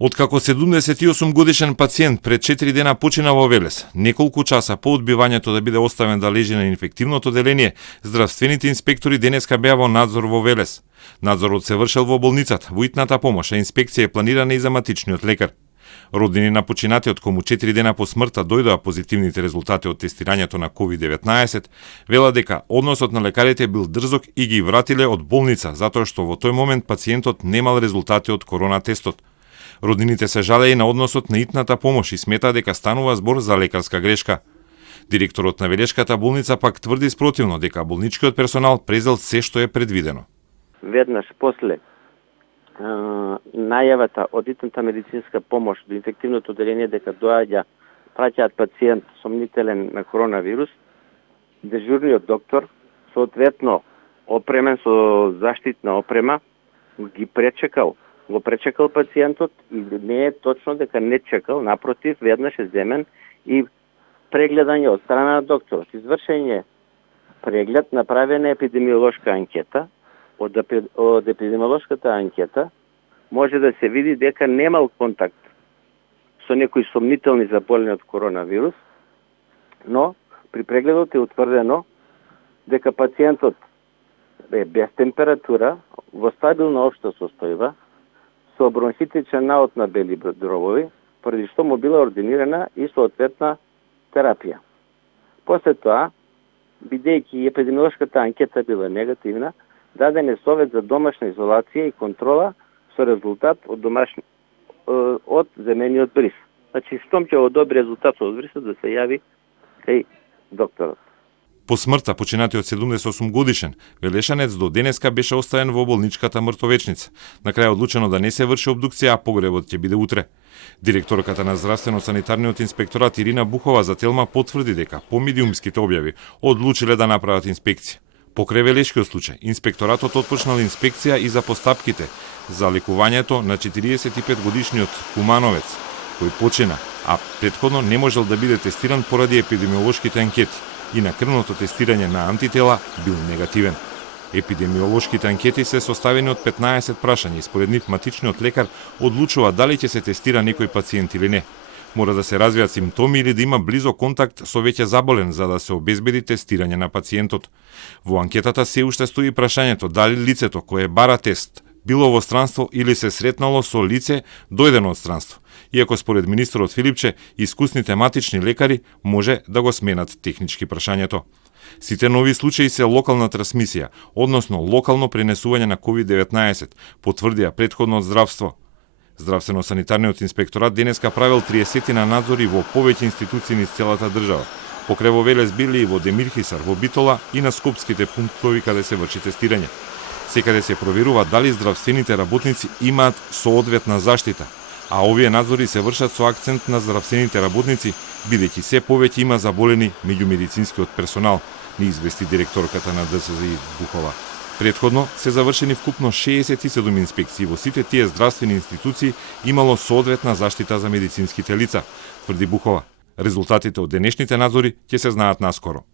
Откако 78 годишен пациент пред 4 дена почина во Велес, неколку часа по одбивањето да биде оставен да лежи на инфективното оделение, здравствените инспектори денеска беа во надзор во Велес. Надзорот се вршел во болницата, во итната помош, а инспекција е планирана и за матичниот лекар. Роднини на починатиот, кому 4 дена по смртта дојдоа позитивните резултати од тестирањето на COVID-19, вела дека односот на лекарите бил дрзок и ги вратиле од болница, затоа што во тој момент пациентот немал резултати од корона тестот. Роднините се жалеа и на односот на итната помош и смета дека станува збор за лекарска грешка. Директорот на Велешката болница пак тврди спротивно дека болничкиот персонал презел се што е предвидено. Веднаш после најавата од итната медицинска помош до инфективното оделение дека праќаат пациент сомнителен на коронавирус, дежурниот доктор, соодветно опремен со заштитна опрема, го пречекал пациентот и не е точно дека не чекал, напротив, веднаш е земен и прегледање од страна на докторот. Извршен е преглед, направена епидемиолошка анкета. Од епидемиолошката анкета може да се види дека немал контакт со некои сомнителни заболени од коронавирус, но при прегледот е утврдено дека пациентот е без температура, во стабилна општа состојба, со бронхитичен наот на бели дробови, поради што му била ординирана и соодветна терапија. После тоа, бидејќи епидемиолошката анкета била негативна, даден е совет за домашна изолација и контрола со резултат од земениот бриз. Значи, штом ќе одобри резултат од брисот да се јави кај докторот. По смртта починатиот 78 годишен, велешанец до денеска беше оставен во болничката мртовечница. На крај одлучено да не се врши обдукција, а погребот ќе биде утре. Директорката на здравствено-санитарниот инспекторат Ирина Бухова за Телма потврди дека по медиумските објави одлучиле да направат инспекција. Покрај Велешкиот случај, инспекторатот отпочнал инспекција и за постапките за лекувањето на 45 годишниот Кумановец, кој почина, а претходно не можел да биде тестиран поради епидемиолошките анкети и на крвното тестирање на антитела бил негативен. Епидемиолошките анкети се составени од 15 прашања и според нив матичниот лекар одлучува дали ќе се тестира некој пациент или не. Мора да се развијат симптоми или да има близо контакт со веќе заболен за да се обезбеди тестирање на пациентот. Во анкетата се уште стои прашањето дали лицето кое бара тест било во странство или се сретнало со лице дојдено од странство. Иако според министерот Филипче, искусните матични лекари може да го сменат технички прашањето. Сите нови случаи се локална трансмисија, односно локално пренесување на COVID-19, потврдија претходно од здравство. Здравствено-санитарниот инспекторат денеска правил 30 на надзори во повеќе институции низ целата држава. Покрај во Велес били и во Демирхисар, во Битола и на скопските пунктови каде се врши тестирање. Секаде се проверува дали здравствените работници имаат соодветна заштита, а овие надзори се вршат со акцент на здравствените работници, бидејќи се повеќе има заболени меѓу медицинскиот персонал, ни извести директорката на ДСЗИ Бухова. Претходно се завршени вкупно 67 инспекции во сите тие здравствени институции имало соодветна заштита за медицинските лица, тврди Бухова. Резултатите од денешните надзори ќе се знаат наскоро.